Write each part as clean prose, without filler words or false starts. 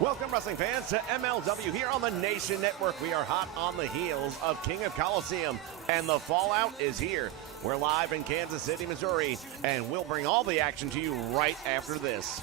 Welcome, wrestling fans, to MLW here on the Nation Network. We are hot on the heels of King of Coliseum, and the fallout is here. We're live in Kansas City, Missouri, and we'll bring all the action to you right after this.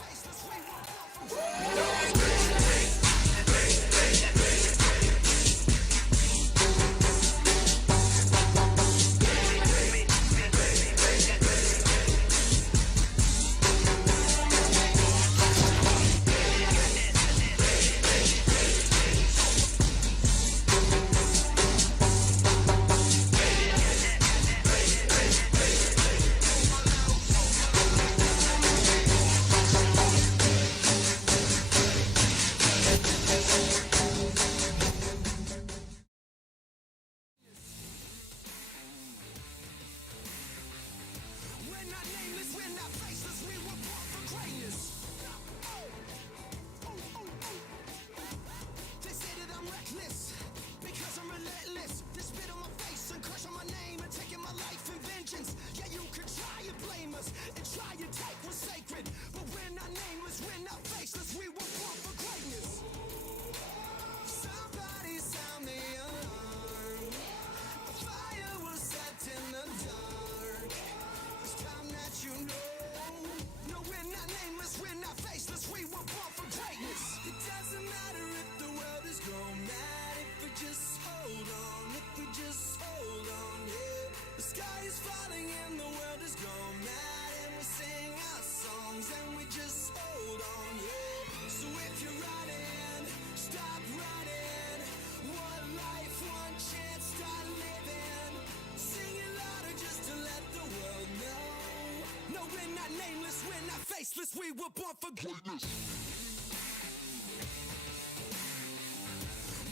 Faceless, we were born for greatness.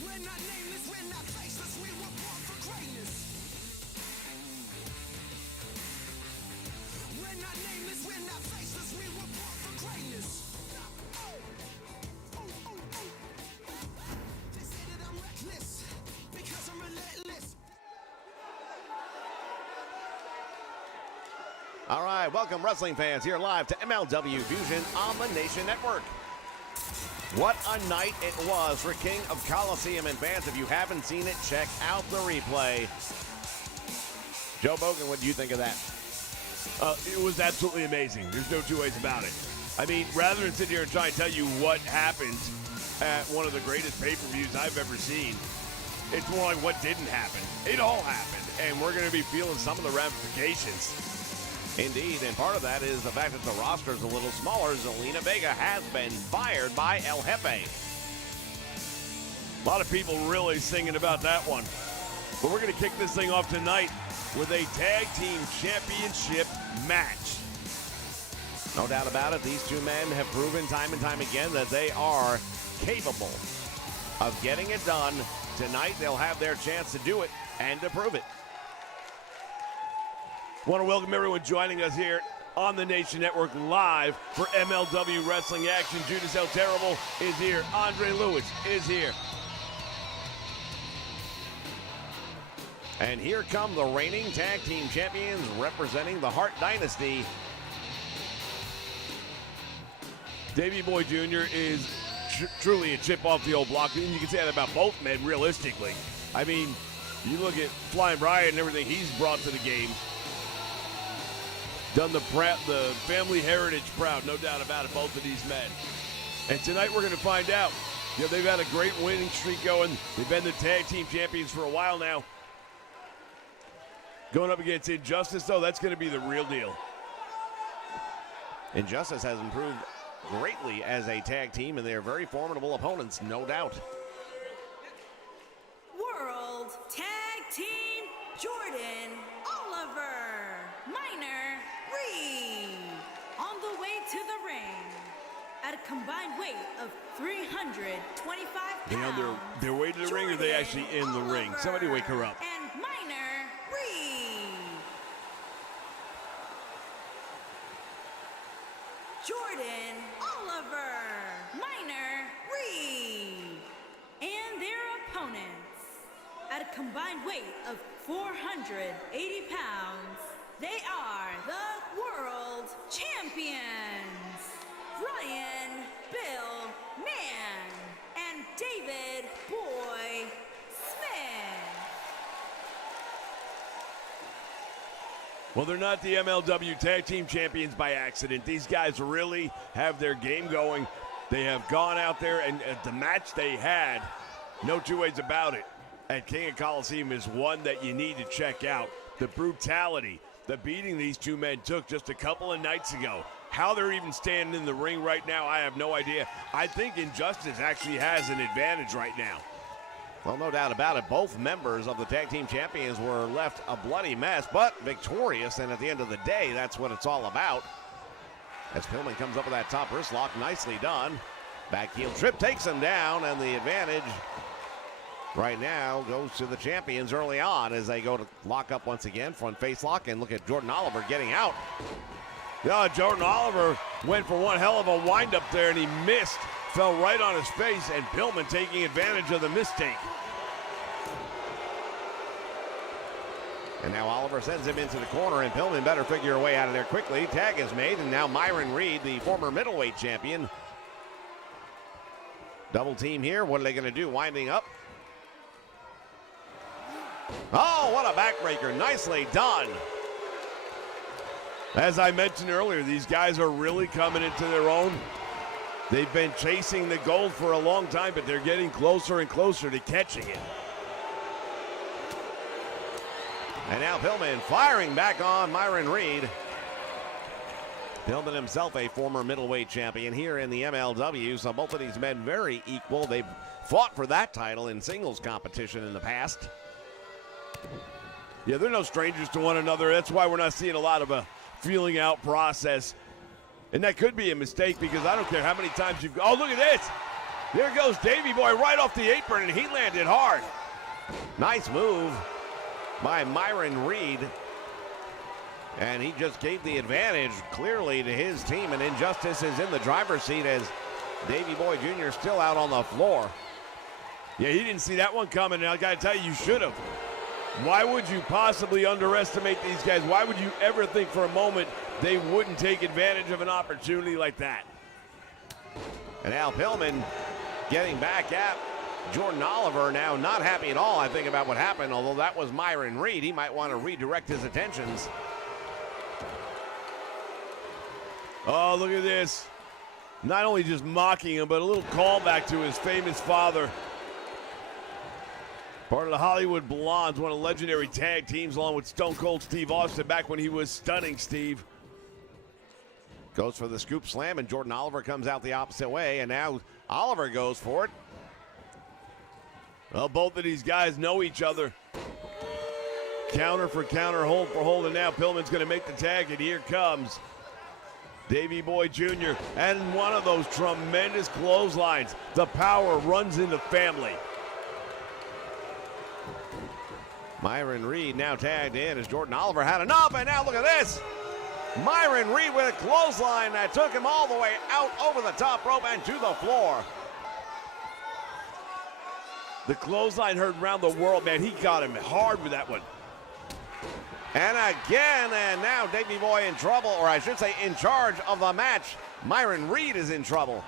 We're not nameless, we're not faceless, we were born for greatness. We're not nameless, we're not faceless, we were born for greatness. They say that I'm reckless because I'm relentless. All right, welcome, wrestling fans, here live to MLW Fusion on the Nation Network. What a night it was for King of Coliseum, and fans, if you haven't seen it, check out the replay. Joe Bogan, what do you think of that? It was absolutely amazing. There's no two ways about it. I mean, rather than sit here and try and tell you what happened at one of the greatest pay-per-views I've ever seen, it's more like what didn't happen. It all happened, and we're going to be feeling some of the ramifications. Indeed, and part of that is the fact that the roster is a little smaller. Zelina Vega has been fired by El Jefe. A lot of people really singing about that one. But we're going to kick this thing off tonight with a tag team championship match. No doubt about it, these two men have proven time and time again that they are capable of getting it done. Tonight, they'll have their chance to do it and to prove it. Want to welcome everyone joining us here on the Nation Network live for MLW Wrestling Action. Judas El Terrible is here. Andre Lewis is here. And here come the reigning tag team champions representing the Hart Dynasty. Davey Boy Jr. is truly a chip off the old block, and you can say that about both men realistically. I mean, you look at Flying Brian and everything he's brought to the game. Done the family heritage proud, no doubt about it, both of these men. And tonight we're going to find out. You know, they've had a great winning streak going. They've been the tag team champions for a while now. Going up against Injustice, though, that's going to be the real deal. Injustice has improved greatly as a tag team, and they are very formidable opponents, no doubt. World Tag Team Jordan Oliver Minor Reed on the way to the ring at a combined weight of 325 pounds. They on their way to the ring, or are they actually in the ring? Somebody wake her up. And Minor Reed. Jordan Oliver Minor Reed. And their opponents, combined weight of 480 pounds, they are the World Champions, Ryan Bill Mann and David Boy Smith. Well, they're not the MLW Tag Team Champions by accident. These guys really have their game going. They have gone out there, and the match they had, no two ways about it, at King of Coliseum is one that you need to check out. The brutality, the beating these two men took just a couple of nights ago. How they're even standing in the ring right now, I have no idea. I think Injustice actually has an advantage right now. Well, no doubt about it. Both members of the Tag Team Champions were left a bloody mess, but victorious, and at the end of the day, that's what it's all about. As Pillman comes up with that top wrist lock, nicely done. Back heel trip takes him down, and the advantage right now goes to the champions early on as they go to lock up once again. Front face lock, and look at Jordan Oliver getting out. Yeah, Jordan Oliver went for one hell of a windup there, and he missed. Fell right on his face, and Pillman taking advantage of the mistake. And now Oliver sends him into the corner, and Pillman better figure a way out of there quickly. Tag is made, and now Myron Reed, the former middleweight champion. Double team here. What are they going to do? Winding up. Oh, what a backbreaker. Nicely done. As I mentioned earlier, these guys are really coming into their own. They've been chasing the gold for a long time, but they're getting closer and closer to catching it. And now Pillman firing back on Myron Reed. Pillman himself a former middleweight champion here in the MLW, so both of these men very equal. They've fought for that title in singles competition in the past. Yeah, they're no strangers to one another. That's why we're not seeing a lot of a feeling out process. And that could be a mistake because I don't care how many times you've... Oh, look at this. There goes Davey Boy right off the apron, and he landed hard. Nice move by Myron Reed. And he just gave the advantage clearly to his team. And Injustice is in the driver's seat as Davey Boy Jr. still out on the floor. Yeah, he didn't see that one coming, and I got to tell you, you should have. Why would you possibly underestimate these guys? Why would you ever think for a moment they wouldn't take advantage of an opportunity like that? And Al Pillman getting back at Jordan Oliver, now not happy at all, I think, about what happened. Although that was Myron Reed, he might want to redirect his attentions. Oh, look at this. Not only just mocking him, but a little callback to his famous father. Part of the Hollywood Blondes, one of the legendary tag teams, along with Stone Cold Steve Austin back when he was stunning Steve. Goes for the scoop slam, and Jordan Oliver comes out the opposite way, and now Oliver goes for it. Well, both of these guys know each other. Counter for counter, hold for hold, and now Pillman's going to make the tag, and here comes Davey Boy Jr. And one of those tremendous clotheslines. The power runs in the family. Myron Reed now tagged in as Jordan Oliver had enough, and now look at this. Myron Reed with a clothesline that took him all the way out over the top rope and to the floor. The clothesline heard around the world, man. He got him hard with that one. And again, and now Davey Boy in trouble, or I should say in charge of the match. Myron Reed is in trouble.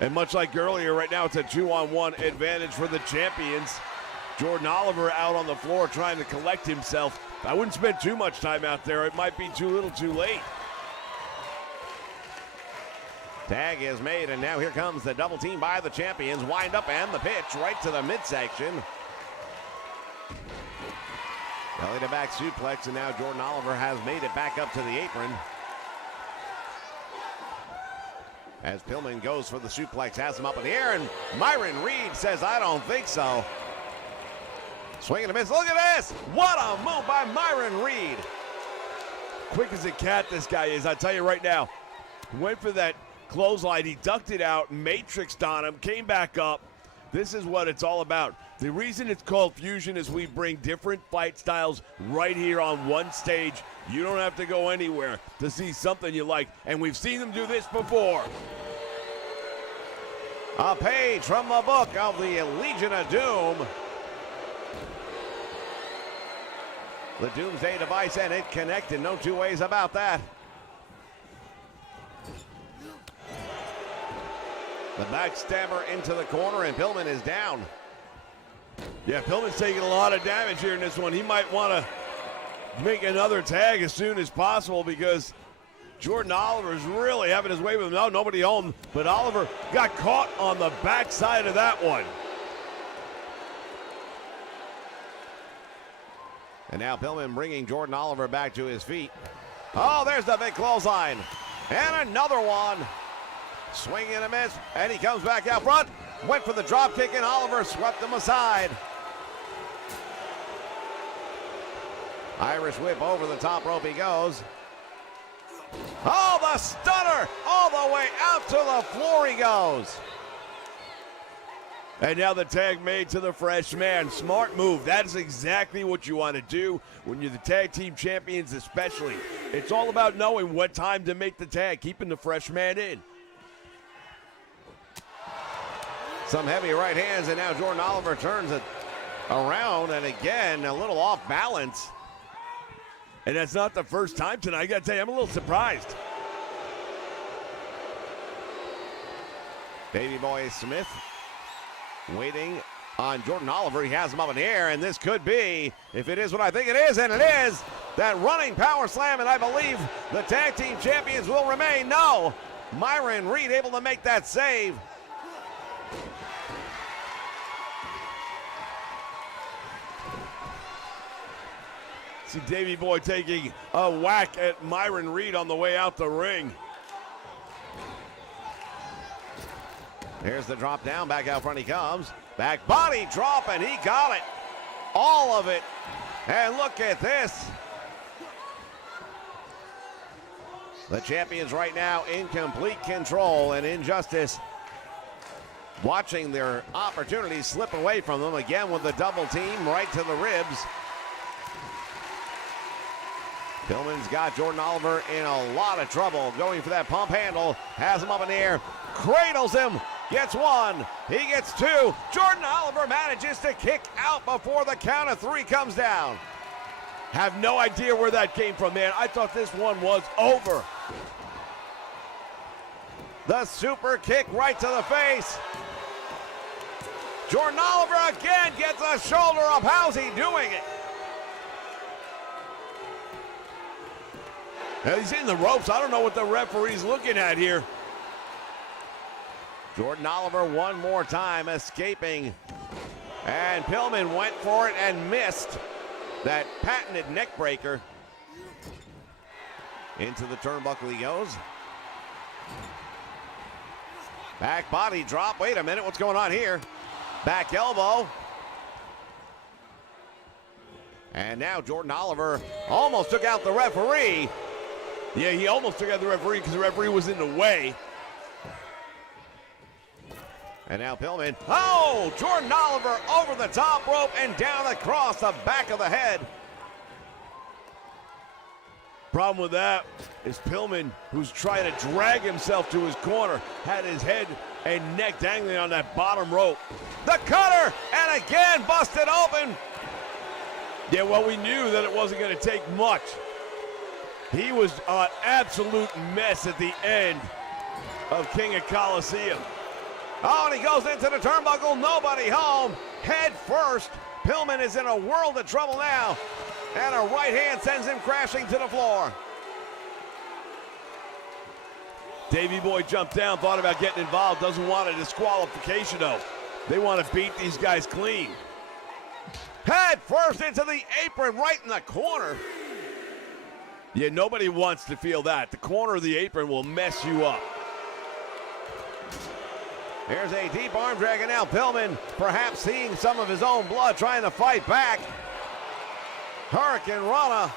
And much like earlier, right now it's a 2-on-1 advantage for the champions. Jordan Oliver out on the floor trying to collect himself. I wouldn't spend too much time out there. It might be too little too late. Tag is made, and now here comes the double team by the champions. Wind up and the pitch right to the midsection. Belly to back suplex, and now Jordan Oliver has made it back up to the apron. As Pillman goes for the suplex, has him up in the air, and Myron Reed says, I don't think so. Swing and a miss. Look at this. What a move by Myron Reed. Quick as a cat this guy is, I tell you right now. Went for that clothesline, he ducked it out, matrixed on him, came back up. This is what it's all about. The reason it's called Fusion is we bring different fight styles right here on one stage. You don't have to go anywhere to see something you like, and we've seen them do this before. A page from the book of the Legion of Doom. The Doomsday device, and it connected. No two ways about that. The backstabber into the corner, and Pillman is down. Yeah, Pillman's taking a lot of damage here in this one. He might want to make another tag as soon as possible because Jordan Oliver's really having his way with him. No, nobody home, but Oliver got caught on the backside of that one. And now Pillman bringing Jordan Oliver back to his feet. Oh, there's the big clothesline. And another one. Swing and a miss, and he comes back out front. Went for the drop kick, and Oliver swept him aside. Irish whip over the top rope he goes. Oh, the stunner! All the way out to the floor he goes. And now the tag made to the fresh man. Smart move. That is exactly what you want to do when you're the tag team champions especially. It's all about knowing what time to make the tag, keeping the fresh man in. Some heavy right hands, and now Jordan Oliver turns it around, and again, a little off balance. And that's not the first time tonight. I got to tell you, I'm a little surprised. Davey Boy Smith waiting on Jordan Oliver. He has him up in the air, and this could be, if it is what I think it is, and it is, that running power slam, and I believe the tag team champions will remain. No, Myron Reed able to make that save. See Davey Boy taking a whack at Myron Reed on the way out the ring. Here's the drop down, back out front he comes. Back body drop, and he got it. All of it. And look at this. The champions right now in complete control, and Injustice watching their opportunities slip away from them. Again with the double team right to the ribs. Pillman's got Jordan Oliver in a lot of trouble. Going for that pump handle. Has him up in the air. Cradles him. Gets one. He gets two. Jordan Oliver manages to kick out before the count of three comes down. Have no idea where that came from, man. I thought this one was over. The super kick right to the face. Jordan Oliver again gets a shoulder up. How's he doing it? Now he's in the ropes. I don't know what the referee's looking at here. Jordan Oliver one more time escaping. And Pillman went for it and missed that patented neck breaker. Into the turnbuckle he goes. Back body drop. Wait a minute, what's going on here? Back elbow. And now Jordan Oliver almost took out the referee. Yeah, he almost took out the referee because the referee was in the way. And now Pillman. Oh, Jordan Oliver over the top rope and down across the back of the head. Problem with that is Pillman, who's trying to drag himself to his corner, had his head and neck dangling on that bottom rope. The cutter, and again busted open. Yeah, well, we knew that it wasn't going to take much. He was an absolute mess at the end of King of Coliseum. Oh, and he goes into the turnbuckle, nobody home, head first. Pillman is in a world of trouble now, and a right hand sends him crashing to the floor. Davey Boy jumped down, thought about getting involved, doesn't want a disqualification though. They want to beat these guys clean. Head first into the apron right in the corner. Yeah, nobody wants to feel that. The corner of the apron will mess you up. Here's a deep arm drag, and now Pillman perhaps seeing some of his own blood, trying to fight back. Hurricane Rana.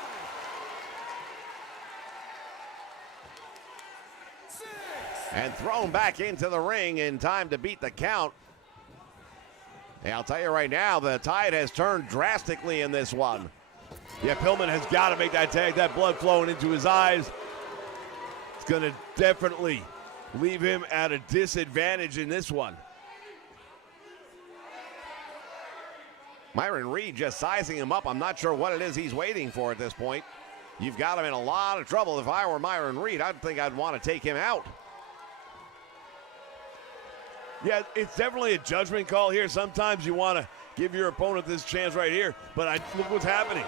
And thrown back into the ring in time to beat the count. Hey, I'll tell you right now, the tide has turned drastically in this one. Yeah, Pillman has got to make that tag. That blood flowing into his eyes. It's going to definitely leave him at a disadvantage in this one. Myron Reed just sizing him up. I'm not sure what it is he's waiting for at this point. You've got him in a lot of trouble. If I were Myron Reed, I'd think I'd want to take him out. Yeah, it's definitely a judgment call here. Sometimes you want to give your opponent this chance right here, but look what's happening.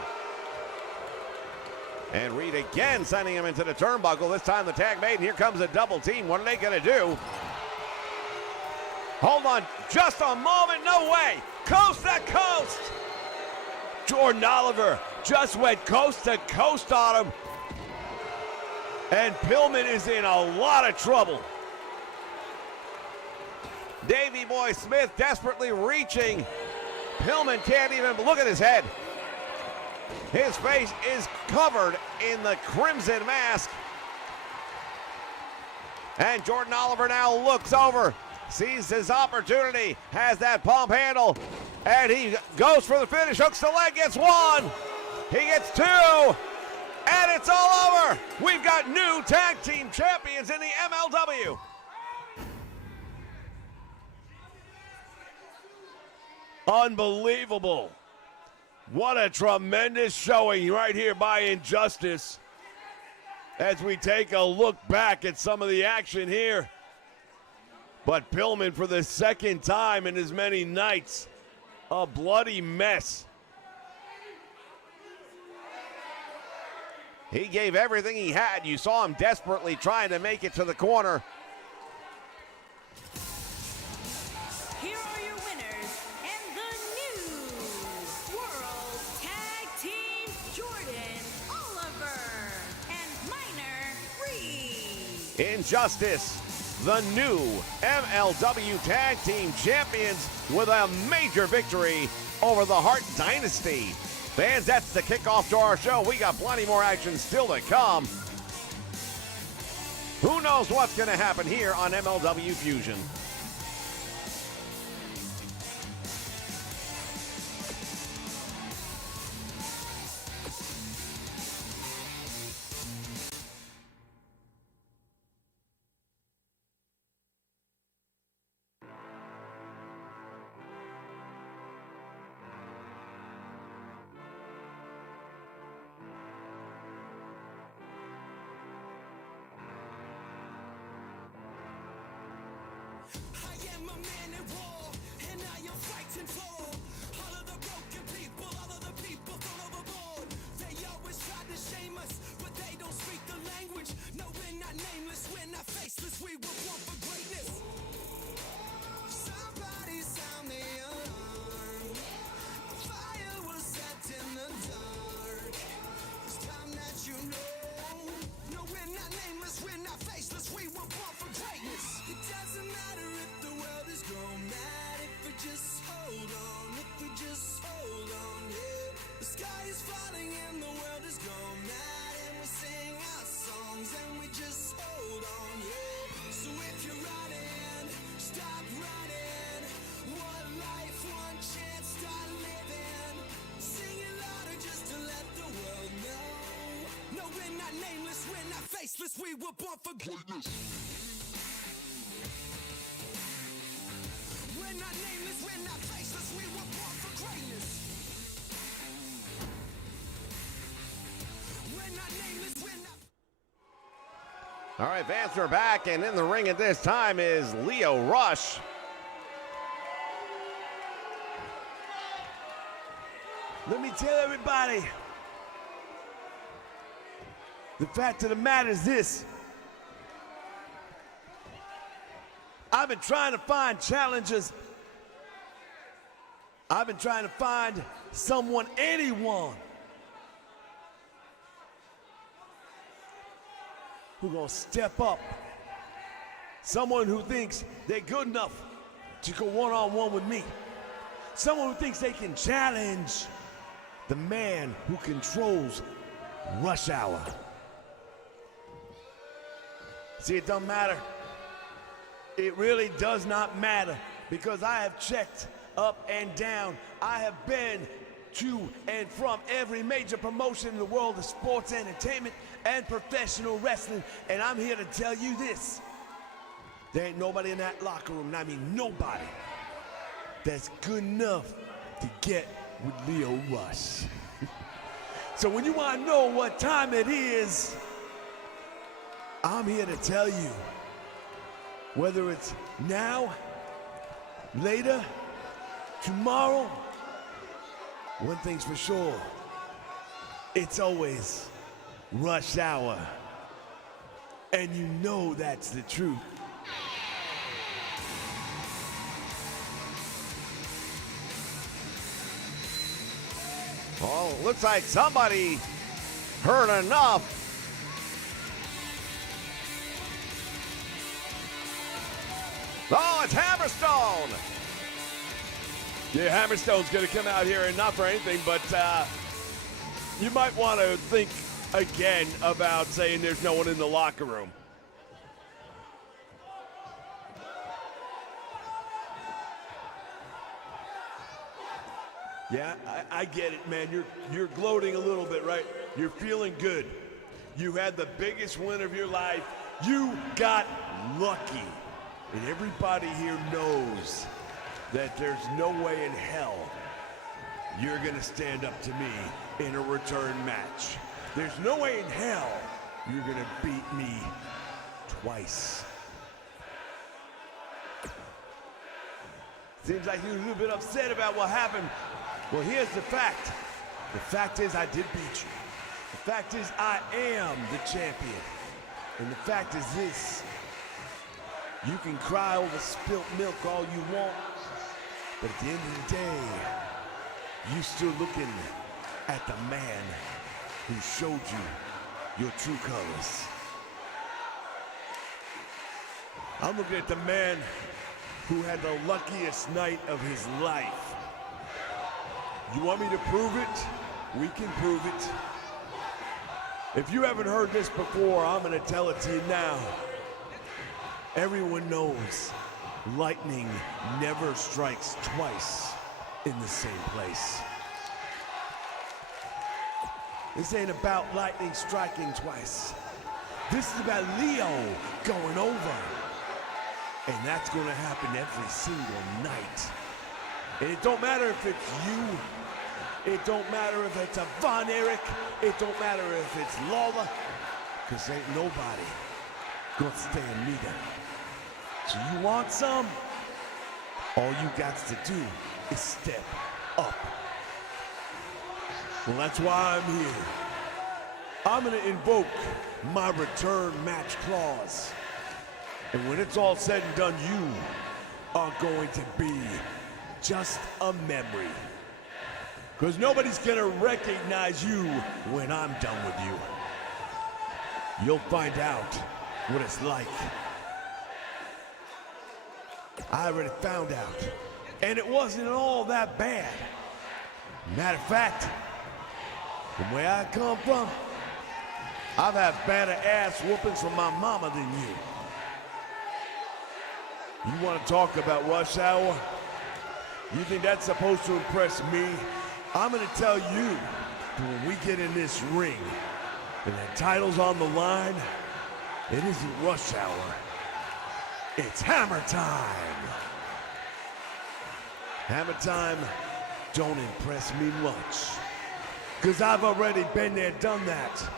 And Reed again sending him into the turnbuckle. This time the tag made, and here comes a double team. What are they going to do? Hold on just a moment. No way. Coast to coast. Jordan Oliver just went coast to coast on him. And Pillman is in a lot of trouble. Davey Boy Smith desperately reaching. Pillman can't even look at his head. His face is covered in the crimson mask. And Jordan Oliver now looks over, sees his opportunity, has that pump handle, and he goes for the finish, hooks the leg, gets one, he gets two, and it's all over. We've got new tag team champions in the MLW. Unbelievable. What a tremendous showing right here by Injustice as we take a look back at some of the action here. But Pillman, for the second time in as many nights, a bloody mess. He gave everything he had. You saw him desperately trying to make it to the corner. Here are your winners and the new World Tag Team Jordan Oliver and Minor Reed. Injustice, the new MLW Tag Team Champions with a major victory over the Hart Dynasty. Fans, that's the kickoff to our show. We got plenty more action still to come. Who knows what's going to happen here on MLW Fusion? I am a man at war, and I am fighting for all of the broken people, all of the people thrown overboard. They always try to shame us, but they don't speak the language. No, we're not nameless, we're not faceless, we were born for greatness. Somebody sound the alarm. Fire was set in the dark. It's time that you know. No, we're not nameless, we're not faceless, we were born for greatness. It doesn't matter if the world is gone mad, if we just hold on, if we just hold on, yeah. The sky is falling and the world is gone mad, and we sing our songs and we just hold on, yeah. So if you're running, stop running. One life, one chance, start living. Sing it louder just to let the world know. No, we're not nameless, we're not faceless, we were born for greatness. We're not nameless, we're not faceless, we were born for greatness. We're not nameless, we're not. All right, Vance, we're back, and in the ring at this time is Leo Rush. Let me tell everybody, the fact of the matter is this. I've been trying to find challenges. I've been trying to find someone, anyone, who gonna step up. Someone who thinks they're good enough to go one-on-one with me. Someone who thinks they can challenge the man who controls Rush Hour. See, it doesn't matter. It really does not matter, because I have checked up and down. I have been to and from every major promotion in the world of sports entertainment and professional wrestling, and I'm here to tell you this. There ain't nobody in that locker room, and I mean nobody, that's good enough to get with Leo Rush. So when you want to know what time it is, I'm here to tell you. Whether it's now, later, tomorrow, one thing's for sure, it's always rush hour. And you know that's the truth. Well, looks like somebody heard enough. Oh, it's Hammerstone. Yeah, Hammerstone's going to come out here and not for anything, but you might want to think again about saying there's no one in the locker room. Yeah, I get it, man. You're gloating a little bit, right? You're feeling good. You had the biggest win of your life. You got lucky. And everybody here knows that there's no way in hell you're gonna stand up to me in a return match. There's no way in hell you're gonna beat me twice. Seems like you're a little bit upset about what happened. Well, here's the fact. The fact is I did beat you. The fact is I am the champion. And the fact is this. You can cry over spilt milk all you want, but at the end of the day, you still looking at the man who showed you your true colors. I'm looking at the man who had the luckiest night of his life. You want me to prove it? We can prove it. If you haven't heard this before, I'm gonna tell it to you now. Everyone knows lightning never strikes twice in the same place. This ain't about lightning striking twice. This is about Leo going over. And that's gonna happen every single night. And it don't matter if it's you. It don't matter if it's a Von Erich. It don't matter if it's Lawler. Cause ain't nobody gonna stand me down. So you want some? All you got to do is step up. Well, that's why I'm here. I'm gonna invoke my return match clause. And when it's all said and done, you are going to be just a memory. Because nobody's gonna recognize you when I'm done with you. You'll find out what it's like. I already found out, and it wasn't all that bad. Matter of fact, from where I come from, I've had better ass whoopings from my mama than you. You want to talk about rush hour? You think that's supposed to impress me? I'm going to tell you that when we get in this ring and the title's on the line, it isn't rush hour. It's hammer time. Hammer time don't impress me much. Because I've already been there, done that.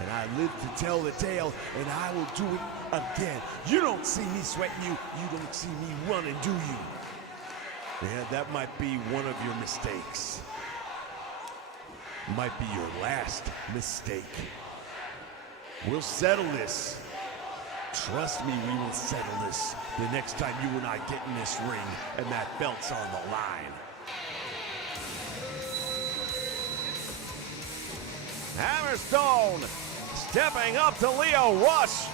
And I live to tell the tale, and I will do it again. You don't see me sweating you. You don't see me running, do you? Yeah, that might be one of your mistakes. Might be your last mistake. We'll settle this. Trust me, we will settle this the next time you and I get in this ring and that belt's on the line. Hammerstone stepping up to Leo Rush.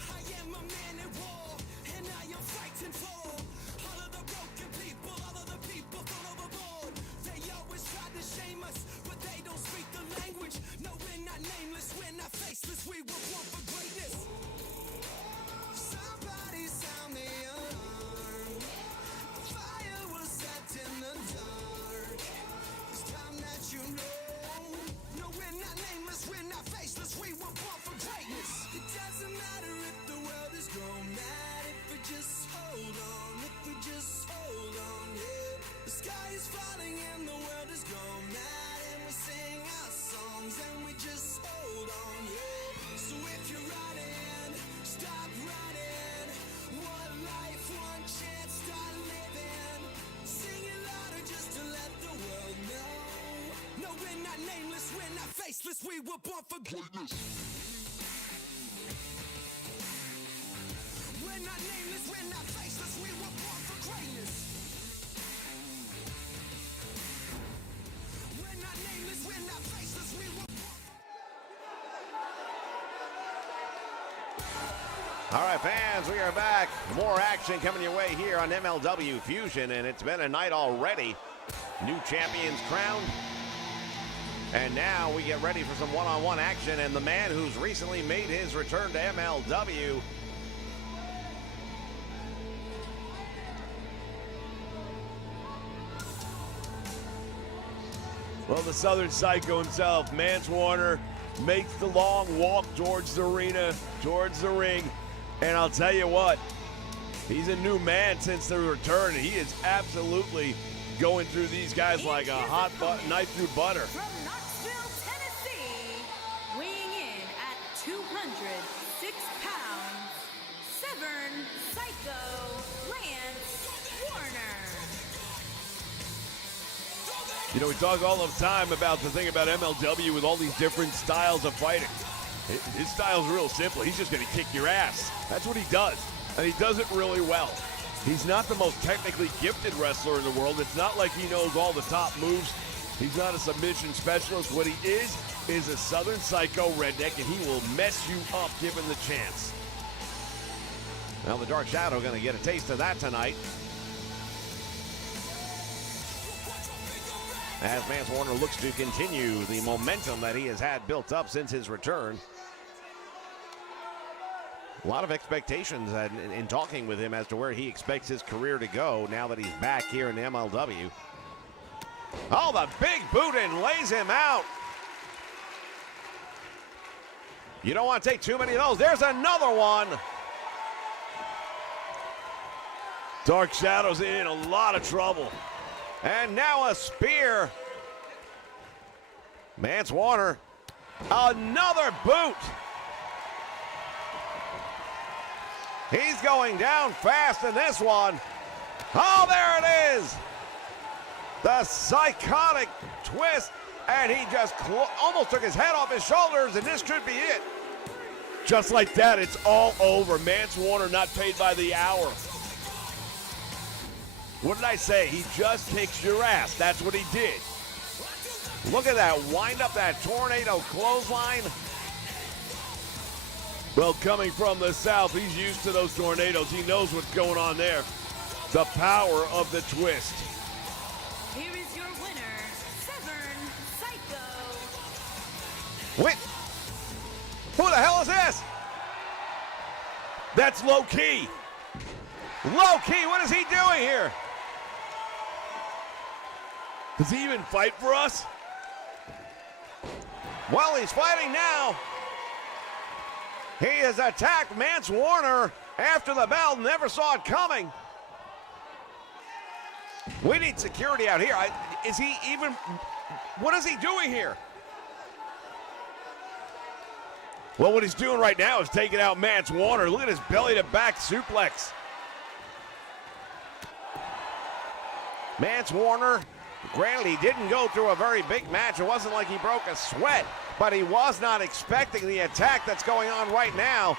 I am a man at war, and I am fighting for all of the broken people, all of the people thrown overboard. They always try to shame us, but they don't speak the language. No, we're not nameless, we're not faceless, we were born for greatness. Somebody sound the alarm. we were born for greatness. We're not nameless, we're not faceless, we were born for greatness. We're not nameless, we're not faceless, we were All right, fans, we are back. More action coming your way here on MLW Fusion, and it's been a night already. New champions crowned. And now we get ready for some one-on-one action, and the man who's recently made his return to MLW. Well, the Southern Psycho himself, Mance Warner, makes the long walk towards the arena, towards the ring. And I'll tell you what, he's a new man since the return. He is absolutely going through these guys like a hot knife through butter. From Knoxville, Tennessee, weighing in at 206 pounds, Severn Psycho Lance Warner. You know, we talk all the time about the thing about MLW with all these different styles of fighting. His style's real simple. He's just going to kick your ass. That's what he does, and he does it really well. He's not the most technically gifted wrestler in the world. It's not like he knows all the top moves. He's not a submission specialist. What he is a Southern Psycho redneck, and he will mess you up given the chance. Now the Dark Shadow going to get a taste of that tonight. As Mance Warner looks to continue the momentum that he has had built up since his return. A lot of expectations in talking with him as to where he expects his career to go now that he's back here in the MLW. Oh, the big boot and lays him out. You don't want to take too many of those. There's another one. Dark Shadow's in a lot of trouble. And now a spear. Mance Warner, another boot. He's going down fast in this one. Oh, there it is. The psychotic twist, and he just almost took his head off his shoulders, and this could be it. Just like that, it's all over. Mance Warner not paid by the hour. What did I say? He just kicks your ass. That's what he did. Look at that, wind up that tornado clothesline. Well, coming from the south, he's used to those tornadoes. He knows what's going on there. The power of the twist. Here is your winner, Severn Psycho. Wait, who the hell is this? That's Low Ki. Low Ki, what is he doing here? Does he even fight for us? Well, he's fighting now. He has attacked Mance Warner after the bell, never saw it coming. We need security out here. Is he even, what is he doing here? Well, what he's doing right now is taking out Mance Warner. Look at his belly to back suplex. Mance Warner, granted, he didn't go through a very big match. It wasn't like he broke a sweat, but he was not expecting the attack that's going on right now.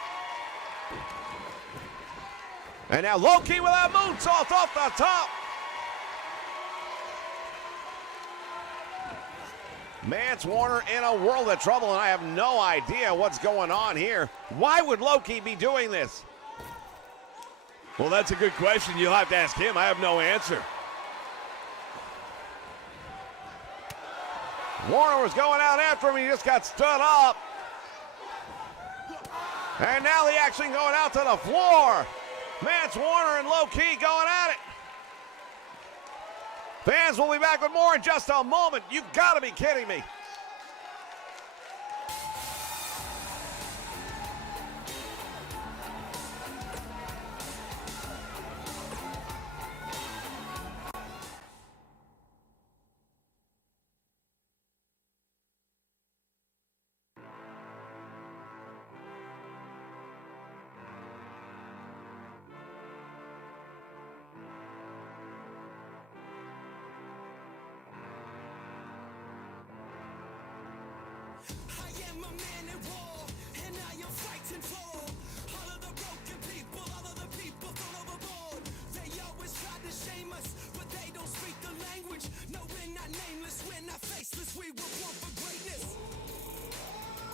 And now Low Ki with that moonsault off the top. Mance Warner in a world of trouble, and I have no idea what's going on here. Why would Low Ki be doing this? Well, that's a good question. You'll have to ask him. I have no answer. Warner was going out after him. He just got stood up. And now the action going out to the floor. Mance Warner and Low Ki going at it. Fans, we'll be back with more in just a moment. You've got to be kidding me. became a man at war, and I am fighting for all of the broken people, all of the people thrown overboard. They always try to shame us, but they don't speak the language. No, we're not nameless, we're not faceless, we were born for greatness.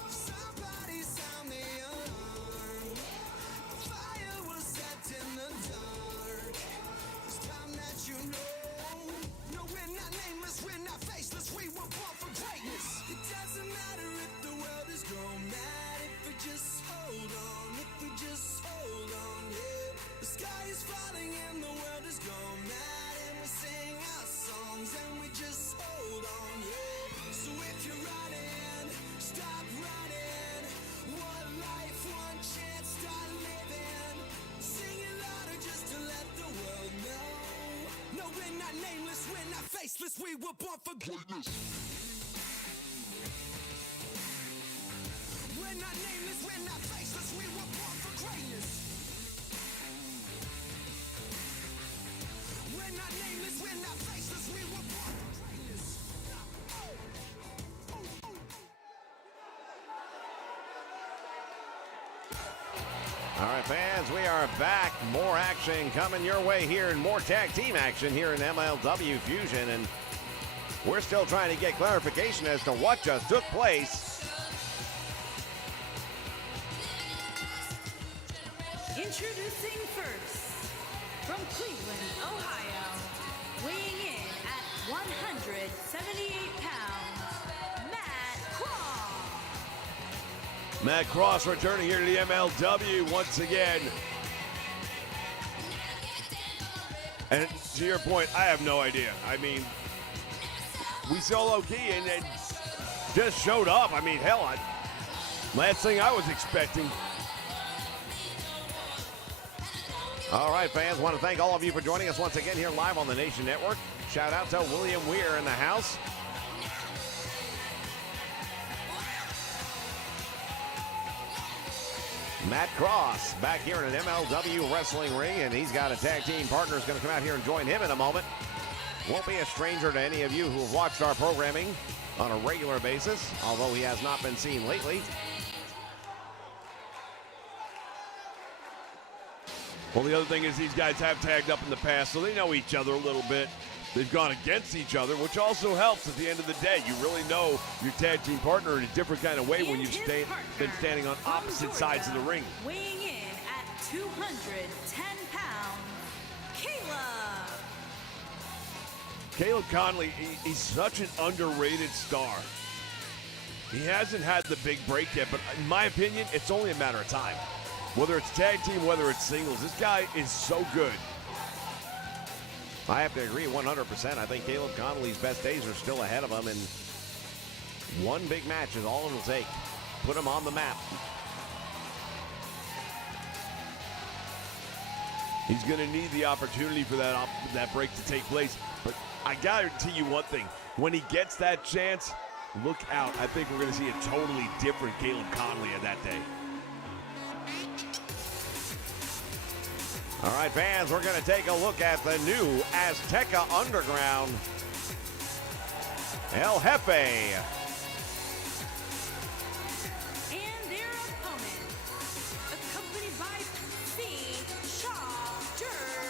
Somebody sound the alarm. A fire was set in the dark. It's time that you know. No, we're not nameless, we're not faceless, we were born for greatness. It doesn't matter if the world is gone mad, if we just hold on, if we just hold on, yeah. The sky is falling and the world is gone mad, and we sing our songs and we just hold on, yeah. So if you're running, stop running. One life, one chance, start living. Sing it louder just to let the world know. No, we're not nameless, we're not faceless, we were born for greatness. We're not nameless, we're not faceless, we were born for greatness. We're not nameless, we're not faceless, we were born for greatness. All right, fans, we are back. More action coming your way here, and more tag team action here in MLW Fusion. And we're still trying to get clarification as to what just took place. Introducing first, from Cleveland, Ohio, weighing in at 178 pounds, Matt Cross. Matt Cross returning here to the MLW once again. And to your point, I have no idea. I mean, we saw Loki and just showed up. I mean, hell, last thing I was expecting. All right, fans, want to thank all of you for joining us once again here live on the Nation Network. Shout out to William Weir in the house. Matt Cross back here in an MLW wrestling ring, and he's got a tag team partner who's going to come out here and join him in a moment. Won't be a stranger to any of you who have watched our programming on a regular basis, although he has not been seen lately. Well, the other thing is these guys have tagged up in the past, so they know each other a little bit. They've gone against each other, which also helps at the end of the day. You really know your tag team partner in a different kind of way when you've been standing on opposite sides of the ring. Weighing in at 210 pounds, Caleb Conley, he's such an underrated star. He hasn't had the big break yet, but in my opinion, it's only a matter of time. Whether it's tag team, whether it's singles, this guy is so good. I have to agree 100%. I think Caleb Conley's best days are still ahead of him, and one big match is all it'll take. Put him on the map. He's going to need the opportunity for that break to take place. But I guarantee you one thing. When he gets that chance, look out. I think we're going to see a totally different Caleb Conley on that day. All right, fans, we're going to take a look at the new Azteca Underground. El Jefe. and their opponent, accompanied by C. Shaw, Dur,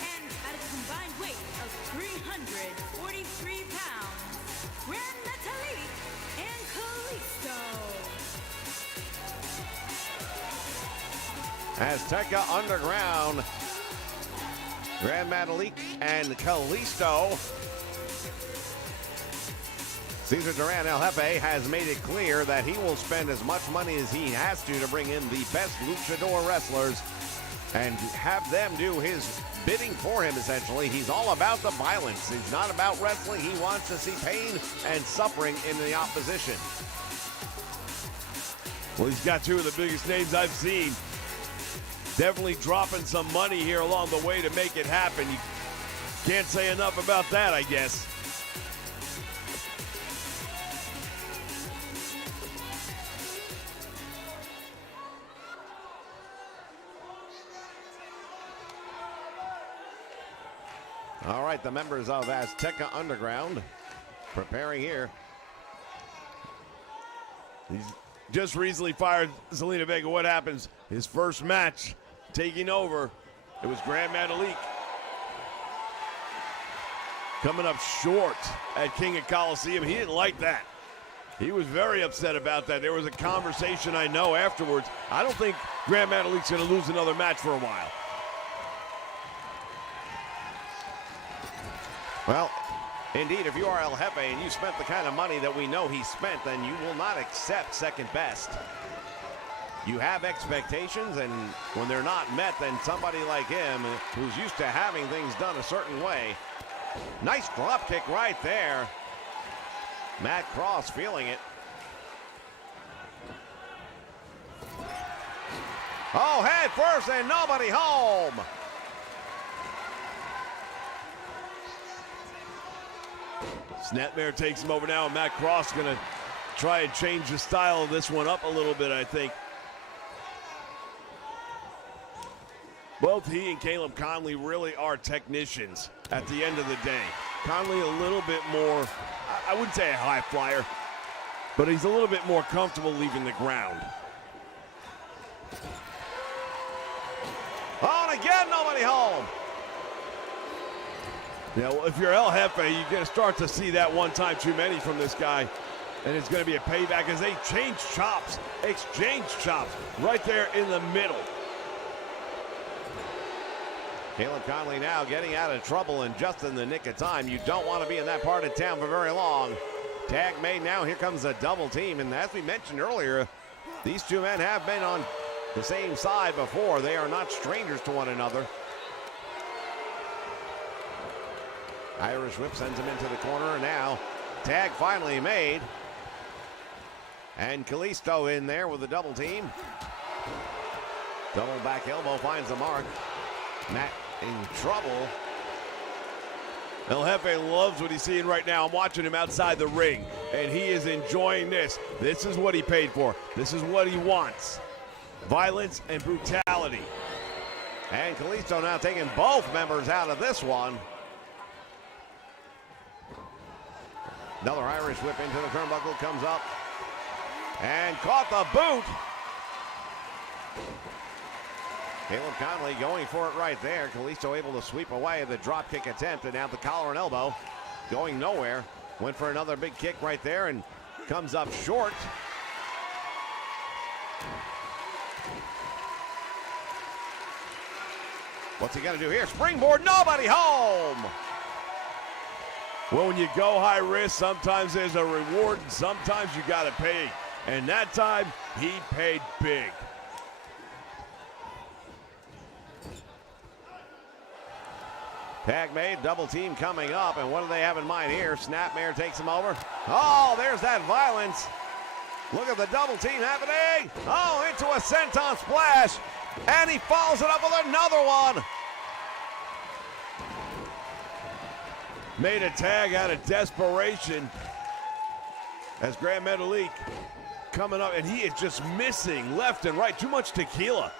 and at a combined weight of 343 pounds, Grand Metalik and Kalisto. Azteca Underground. Grand Metalik and Kalisto. Cesar Duran El Jefe has made it clear that he will spend as much money as he has to bring in the best luchador wrestlers and have them do his bidding for him, essentially. He's all about the violence. He's not about wrestling. He wants to see pain and suffering in the opposition. Well, he's got two of the biggest names I've seen. Definitely dropping some money here along the way to make it happen. You can't say enough about that, I guess. All right, the members of Azteca Underground preparing here. He's just recently fired Zelina Vega. What happens? His first match taking over. It was Grand Metalik coming up short at King of Coliseum. He didn't like that. He was very upset about that. There was a conversation I know afterwards. I don't think Grand Metalik's going to lose another match for a while. Well, indeed, if you are El Jefe and you spent the kind of money that we know he spent, then you will not accept second best. You have expectations, and when they're not met, then somebody like him, who's used to having things done a certain way. Nice drop kick right there. Matt Cross feeling it. Oh, head first and nobody home. Snapmare takes him over now, and Matt Cross going to try and change the style of this one up a little bit, I think. Both he and Caleb Conley really are technicians at the end of the day. Conley a little bit more, I wouldn't say a high flyer, but he's a little bit more comfortable leaving the ground. Oh, and again, nobody home. Yeah, well, if you're El Jefe, you're going to start to see that one time too many from this guy. And it's going to be a payback as they exchange chops right there in the middle. Caleb Conley now getting out of trouble and just in the nick of time. You don't want to be in that part of town for very long. Tag made now. Here comes a double team. And as we mentioned earlier, these two men have been on the same side before. They are not strangers to one another. Irish whip sends him into the corner, and now tag finally made. And Kalisto in there with a double team. Double back elbow finds the mark. Matt in trouble. El Jefe loves what he's seeing right now. I'm watching him outside the ring, and he is enjoying this. This is what he paid for. This is what he wants. Violence and brutality. And Kalisto now taking both members out of this one. Another Irish whip into the turnbuckle, comes up and caught the boot. Caleb Conley going for it right there. Kalisto able to sweep away the drop kick attempt, and now the collar and elbow going nowhere. Went for another big kick right there and comes up short. What's he gonna do here? Springboard, nobody home. Well, when you go high risk, sometimes there's a reward, and sometimes you got to pay. And that time, he paid big. Tag made, double team coming up, and what do they have in mind here? Snapmare takes him over. Oh, there's that violence. Look at the double team happening. Oh, into a senton splash, and he follows it up with another one. Made a tag out of desperation as Grand Metalik coming up, and he is just missing left and right. Too much tequila.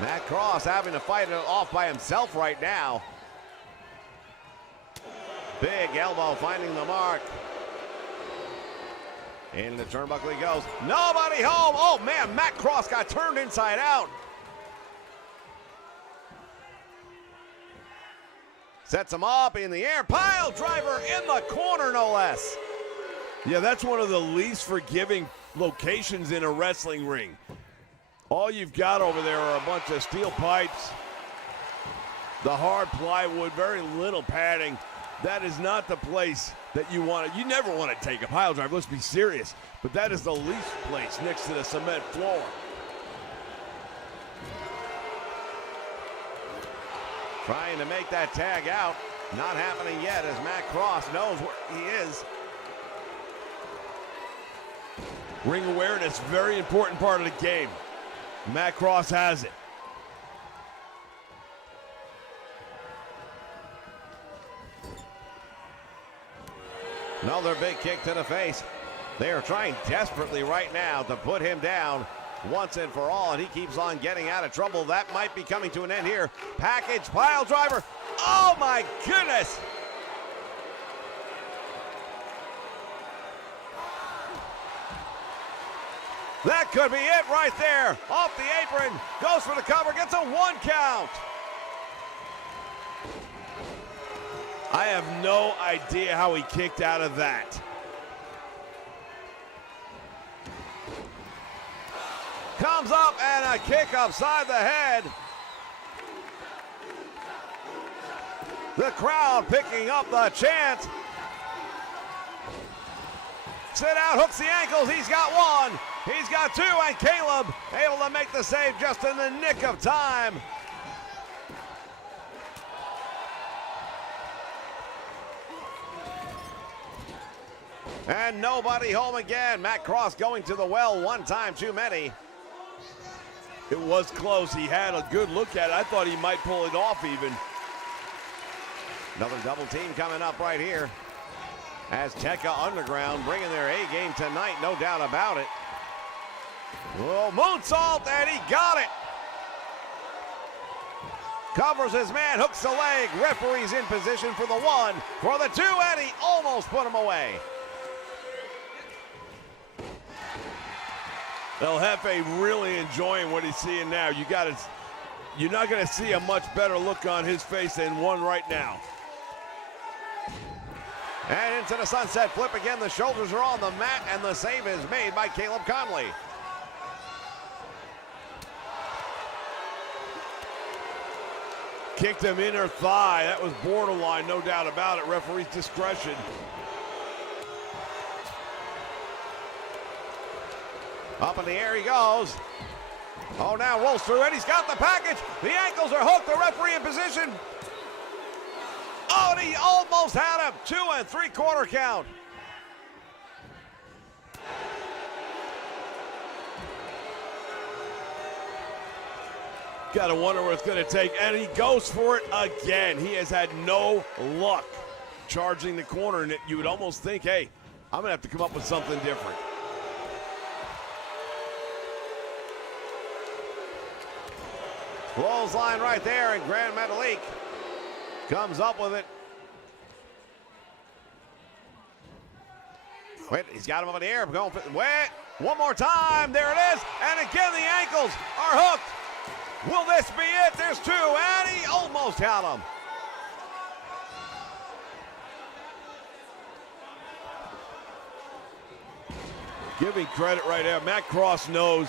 Matt Cross having to fight it off by himself right now. Big elbow finding the mark. In the turnbuckle he goes. Nobody home. Oh, man, Matt Cross got turned inside out. Sets him up in the air. Pile driver in the corner, no less. Yeah, that's one of the least forgiving locations in a wrestling ring. All you've got over there are a bunch of steel pipes, the hard plywood, very little padding. That is not the place that you want to. You never want to take a pile driver, let's be serious. But that is the least place next to the cement floor. Trying to make that tag out. Not happening yet as Matt Cross knows where he is. Ring awareness, very important part of the game. Matt Cross has it. Another big kick to the face. They are trying desperately right now to put him down. once and for all, and he keeps on getting out of trouble. That might be coming to an end here. Package pile driver. Oh my goodness! That could be it right there. Off the apron, goes for the cover, gets a 1 count. I have no idea how he kicked out of that. Comes up and a kick upside the head. The crowd picking up the chant. Sit out, hooks the ankles, he's got 1. He's got 2, and Caleb able to make the save just in the nick of time. And nobody home again. Matt Cross going to the well, 1 time too many. It was close. He had a good look at it. I thought he might pull it off even. Another double team coming up right here. As Tekka Underground bringing their A game tonight, no doubt about it. Oh, moonsault, and he got it. Covers his man, hooks the leg. Referee's in position for the 1, for the 2, and he almost put him away. El Jefe really enjoying what he's seeing now. You're not going to see a much better look on his face than one right now. And into the sunset flip again. The shoulders are on the mat, and the save is made by Caleb Conley. Kicked him inner thigh. That was borderline, no doubt about it. Referee's discretion. Up in the air he goes. Oh, now rolls through, and he's got the package. The ankles are hooked. The referee in position. Oh, and he almost had him. 2 3/4 count. Gotta wonder what it's gonna take, and he goes for it again. He has had no luck charging the corner, and you would almost think, hey, I'm gonna have to come up with something different. Clothesline right there, and Grand Metalik comes up with it. Wait, he's got him up in the air. Going for, wait, one more time. There it is. And again, the ankles are hooked. Will this be it? There's 2, and he almost had him. Give me credit right there. Matt Cross knows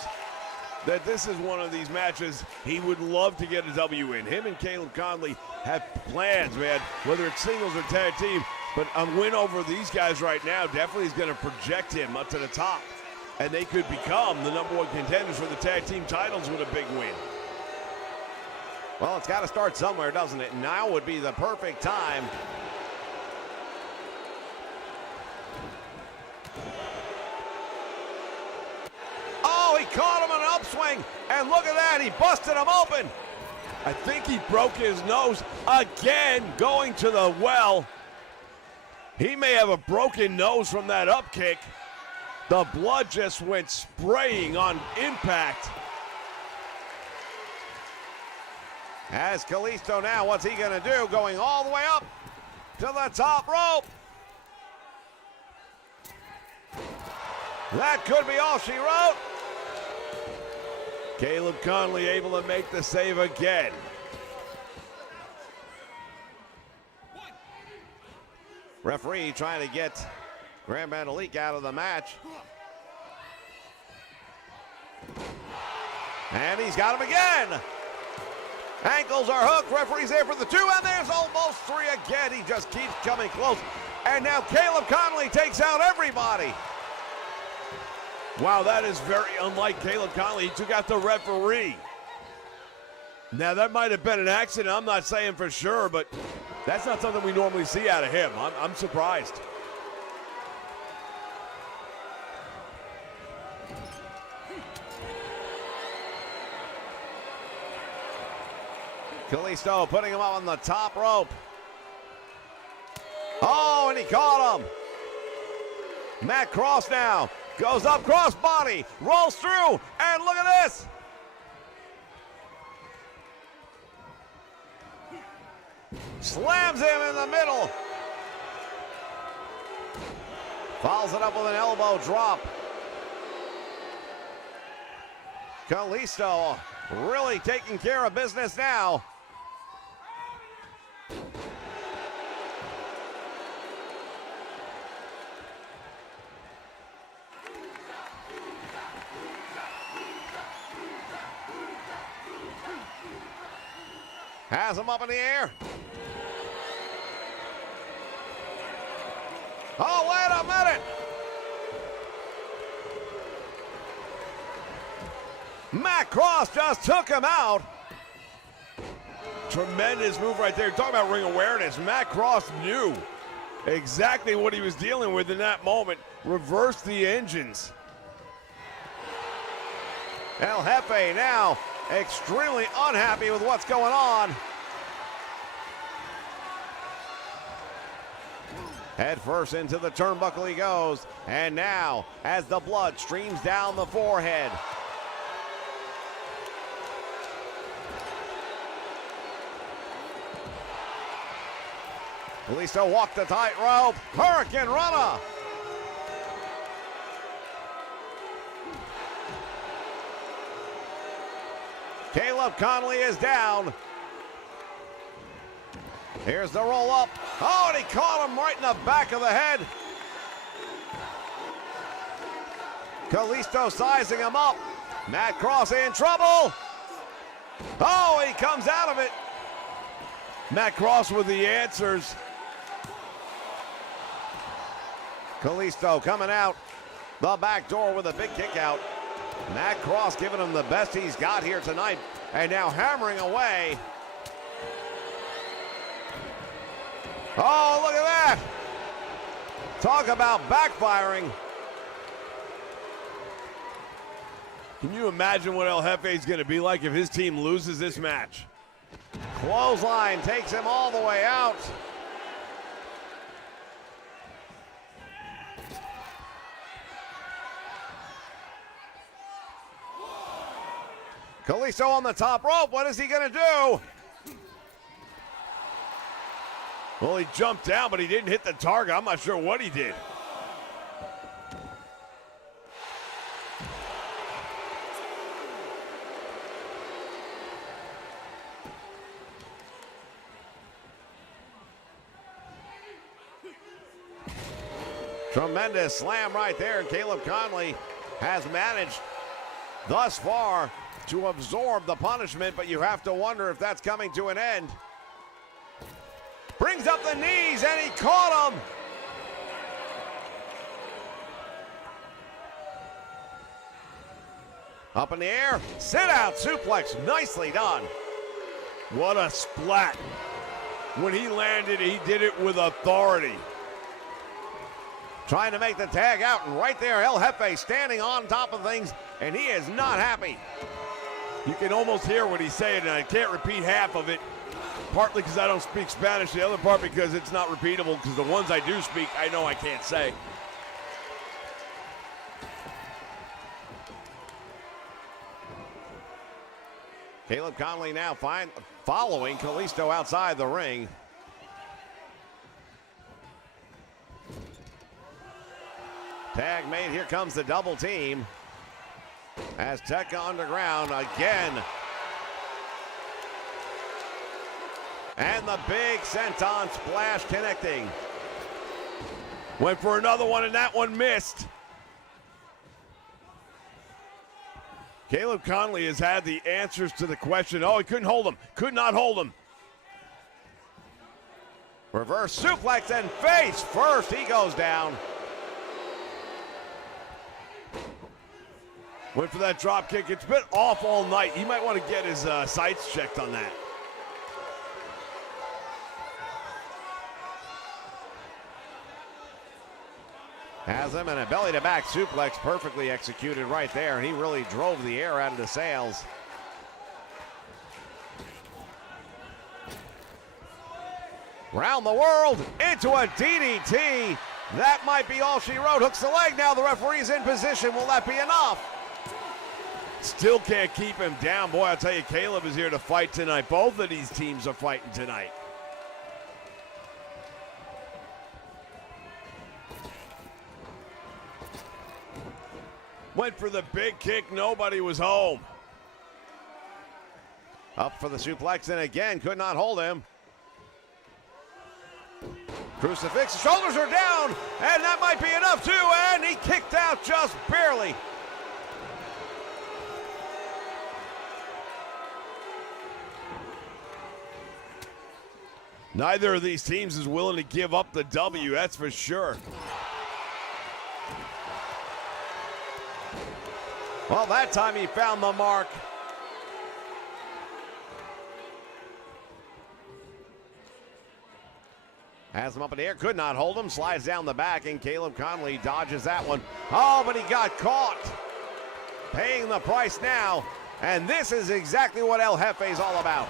that this is one of these matches he would love to get a W in. Him and Caleb Conley have plans, man, whether it's singles or tag team. But a win over these guys right now definitely is going to project him up to the top. And they could become the #1 contenders for the tag team titles with a big win. Well, it's got to start somewhere, doesn't it? Now would be the perfect time. Oh, he caught him on an upswing, and look at that, he busted him open. I think he broke his nose again going to the well. He may have a broken nose from that up kick. The blood just went spraying on impact. As Kalisto now, what's he gonna do? Going all the way up to the top rope. That could be all she wrote. Caleb Conley able to make the save again. Referee trying to get Grand Metalik out of the match. And he's got him again. Ankles are hooked. Referee's there for the 2, and there's almost 3 again. He just keeps coming close. And now Caleb Conley takes out everybody. Wow, that is very unlike Caleb Conley. He took out the referee. Now, that might have been an accident. I'm not saying for sure, but that's not something we normally see out of him. I'm surprised. Kalisto putting him up on the top rope. Oh, and he caught him. Matt Cross now Goes up crossbody, rolls through, and look at this. Slams him in the middle. Follows it up with an elbow drop. Kalisto really taking care of business now. Has him up in the air. Oh, wait a minute. Matt Cross just took him out. Tremendous move right there. Talking about ring awareness. Matt Cross knew exactly what he was dealing with in that moment. Reversed the engines. El Jefe now extremely unhappy with what's going on. Head first into the turnbuckle he goes. And now, as the blood streams down the forehead. Kalisto walked the tightrope. Hurricane Rana. Caleb Conley is down. Here's the roll up. Oh, and he caught him right in the back of the head. Kalisto sizing him up. Matt Cross in trouble. Oh, he comes out of it. Matt Cross with the answers. Kalisto coming out the back door with a big kick out. Matt Cross giving him the best he's got here tonight, and now hammering away. Oh, look at that. Talk about backfiring. Can you imagine what El Jefe is going to be like if his team loses this match? Clothesline takes him all the way out. Kalisto on the top rope. What is he going to do? Well, he jumped down, but he didn't hit the target. I'm not sure what he did. Tremendous slam right there, and Caleb Conley has managed thus far to absorb the punishment, but you have to wonder if that's coming to an end. Brings up the knees, and he caught him. Up in the air, sit out suplex, nicely done. What a splat. When he landed, he did it with authority. Trying to make the tag out, and right there, El Jefe standing on top of things, and he is not happy. You can almost hear what he's saying, and I can't repeat half of it. Partly because I don't speak Spanish, the other part because it's not repeatable, because the ones I do speak, I know I can't say. Caleb Conley now following Kalisto outside the ring. Tag made, here comes the double team. Azteca Underground again. And the big senton splash connecting. Went for another one, and that one missed. Caleb Conley has had the answers to the question. Oh, he couldn't hold him. Could not hold him. Reverse suplex and face first. He goes down. Went for that drop kick. It's been off all night. He might want to get his sights checked on that. Has him in a belly-to-back suplex, perfectly executed right there, and he really drove the air out of the sails. Round the world into a DDT. That might be all she wrote. Hooks the leg. Now the referee's in position. Will that be enough? Still can't keep him down. Boy, I'll tell you, Caleb is here to fight tonight. Both of these teams are fighting tonight. Went for the big kick. Nobody was home. Up for the suplex, and again, could not hold him. Crucifix, shoulders are down, and that might be enough too, and he kicked out just barely. Neither of these teams is willing to give up the W, that's for sure. Well, that time he found the mark. Has him up in the air, could not hold him, slides down the back, and Caleb Conley dodges that one. Oh, but he got caught. Paying the price now, and this is exactly what El Jefe's all about.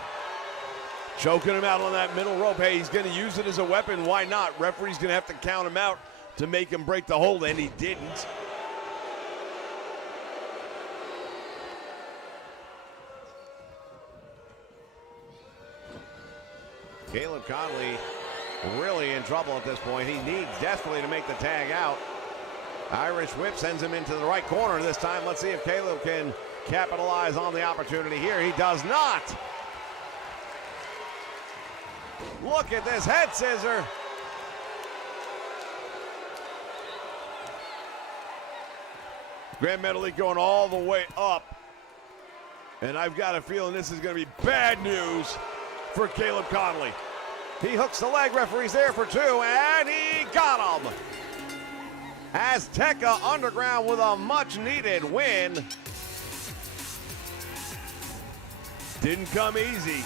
Choking him out on that middle rope. Hey, he's going to use it as a weapon. Why not? Referee's going to have to count him out to make him break the hold, and he didn't. Caleb Conley really in trouble at this point. He needs desperately to make the tag out. Irish whip sends him into the right corner this time. Let's see if Caleb can capitalize on the opportunity here. He does not. Look at this head scissor. Grand Metalik going all the way up. And I've got a feeling this is going to be bad news for Caleb Conley. He hooks the leg, referee's there for two, and he got him. Azteca Underground with a much-needed win. Didn't come easy.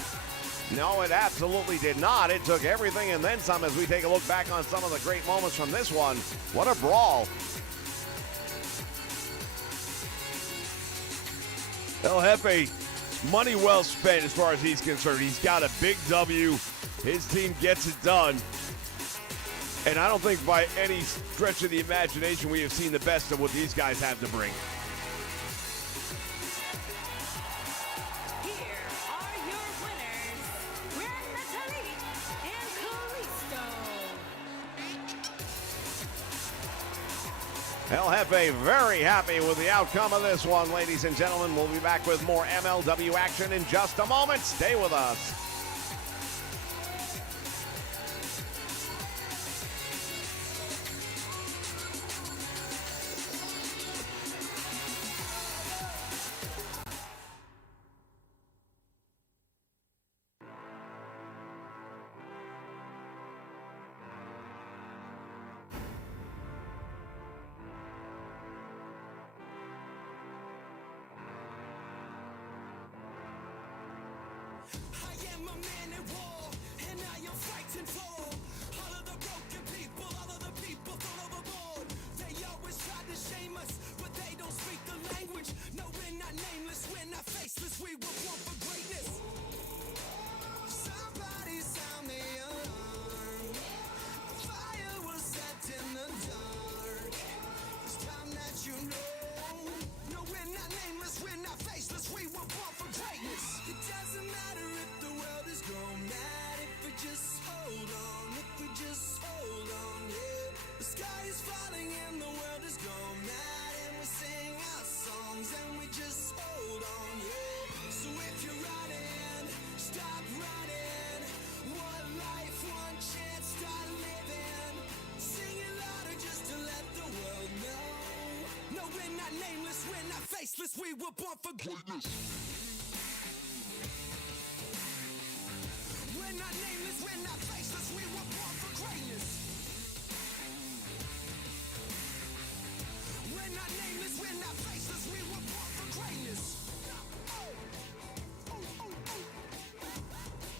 No, it absolutely did not. It took everything and then some as we take a look back on some of the great moments from this one. What a brawl. El Jefe, money well spent as far as he's concerned. He's got a big W. His team gets it done. And I don't think by any stretch of the imagination we have seen the best of what these guys have to bring. Here are your winners, Grand Metalik and Kalisto. El Jefe very happy with the outcome of this one, ladies and gentlemen. We'll be back with more MLW action in just a moment. Stay with us. I am a man at war, and I am fighting for all of the broken people, all of the people thrown overboard. They always try to shame us, but they don't speak the language. No, we're not nameless, we're not faceless, we were born for greatness. Somebody sound the alarm. A fire was set in the dark. It's time that you know. No, we're not nameless, we're not faceless, we were born for greatness. It doesn't matter if the world is gone mad, if we just hold on, if we just hold on, yeah. The sky is falling and the world is gone mad, and we sing our songs and we just hold on, yeah. So if you're running, stop running. One life, one chance, start living. Sing it louder just to let the world know. No, we're not nameless, we're not faceless, we were born for greatness. We're not nameless, we're not faceless, we were born for greatness. We're not nameless, we're not faceless, we were born for greatness.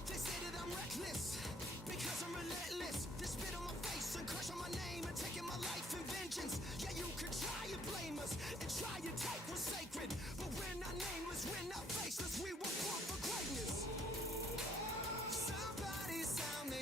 They say that I'm reckless, because I'm relentless. They spit on my face and crush on my name and taking my life in vengeance. Yeah, you can try and blame us and try and take what's sacred, but we're not nameless, we're not faceless, we were born for greatness. Somebody sound the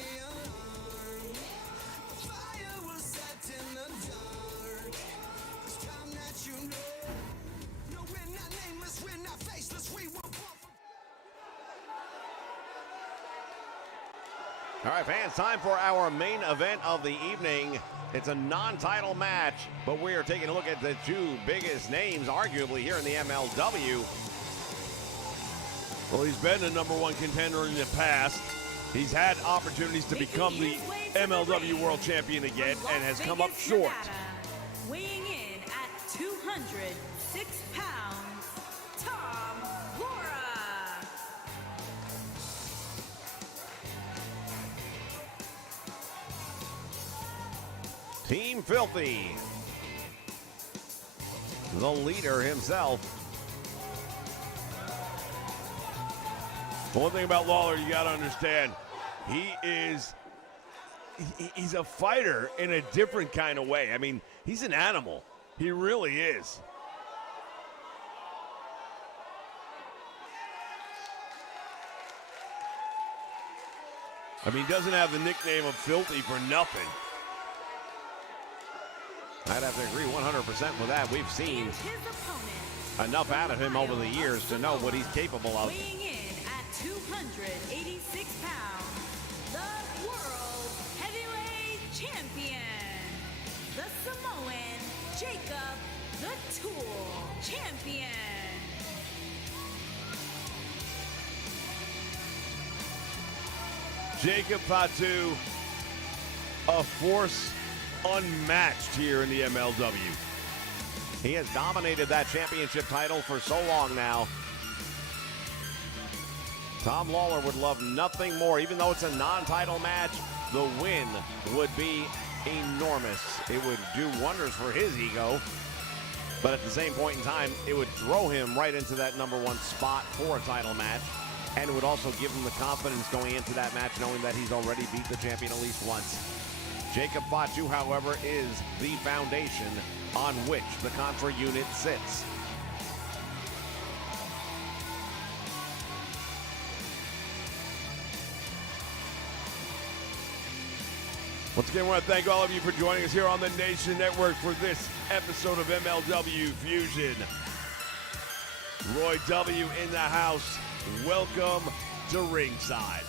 All right, fans, time for our main event of the evening. It's a non-title match, but we are taking a look at the two biggest names, arguably, here in the MLW. Well, he's been the #1 contender in the past. He's had opportunities to become the MLW World Champion again and has come up short. Weighing in at 206 pounds, Tom Laura. Team Filthy, the leader himself. One thing about Lawler you got to understand, he's a fighter in a different kind of way. I mean, he's an animal. He really is. I mean, he doesn't have the nickname of Filthy for nothing. I'd have to agree 100% with that. We've seen And his opponent, enough out of him over the years to know what he's capable of. weighing in at 286 pounds, the World Heavyweight Champion, the Samoan Jacob the Tool Champion. Jacob Fatu, a force unmatched here in the MLW. He has dominated that championship title for so long now. Tom Lawler would love nothing more. Even though it's a non-title match, the win would be enormous. It would do wonders for his ego. But at the same point in time, it would throw him right into that #1 spot for a title match. And it would also give him the confidence going into that match, knowing that he's already beat the champion at least once. Jacob Fatu, however, is the foundation on which the Contra unit sits. Once again, I want to thank all of you for joining us here on the Nation Network for this episode of MLW Fusion. Roy W. in the house. Welcome to ringside.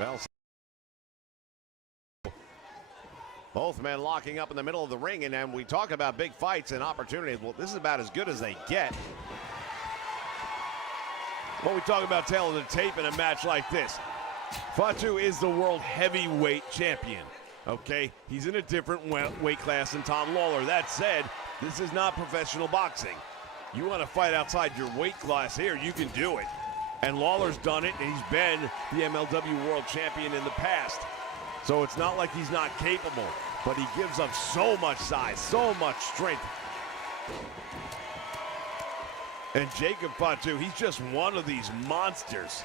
Well, both men locking up in the middle of the ring, and then we talk about big fights and opportunities. Well, this is about as good as they get. When we talk about tail of the tape in a match like this, Fatu is the world heavyweight champion, okay? He's in a different weight class than Tom Lawler. That said, this is not professional boxing. You want to fight outside your weight class here, you can do it. And Lawler's done it, and he's been the MLW World Champion in the past. So it's not like he's not capable, but he gives up so much size, so much strength. And Jacob Fatu, he's just one of these monsters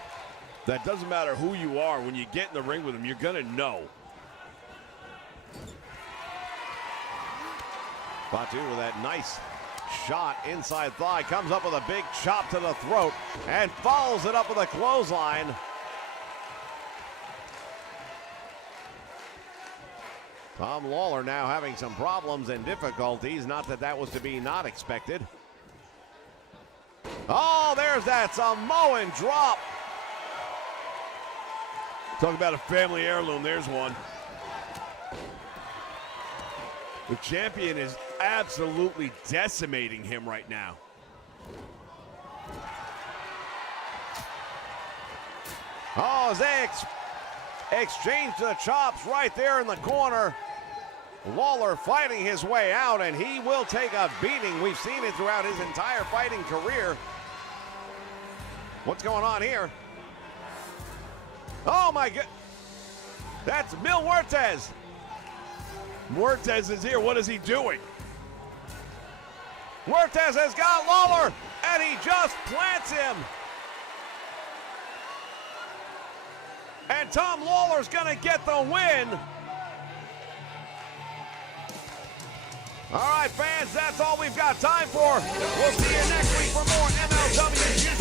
that doesn't matter who you are, when you get in the ring with him, you're going to know. Fatu with that nice shot inside thigh, comes up with a big chop to the throat and follows it up with a clothesline. Tom Lawler now having some problems and difficulties. Not that that was to be not expected. Oh, there's that Samoan drop. Talk about a family heirloom, there's one. The champion is absolutely decimating him right now. Oh, as they exchange the chops right there in the corner. Lawler fighting his way out, and he will take a beating. We've seen it throughout his entire fighting career. What's going on here? Oh my God. That's Mil Muertes. Muertes is here. What is he doing? Muertes has got Lawler, and he just plants him. And Tom Lawler's gonna get the win. All right, fans, that's all we've got time for. We'll see you next week for more MLW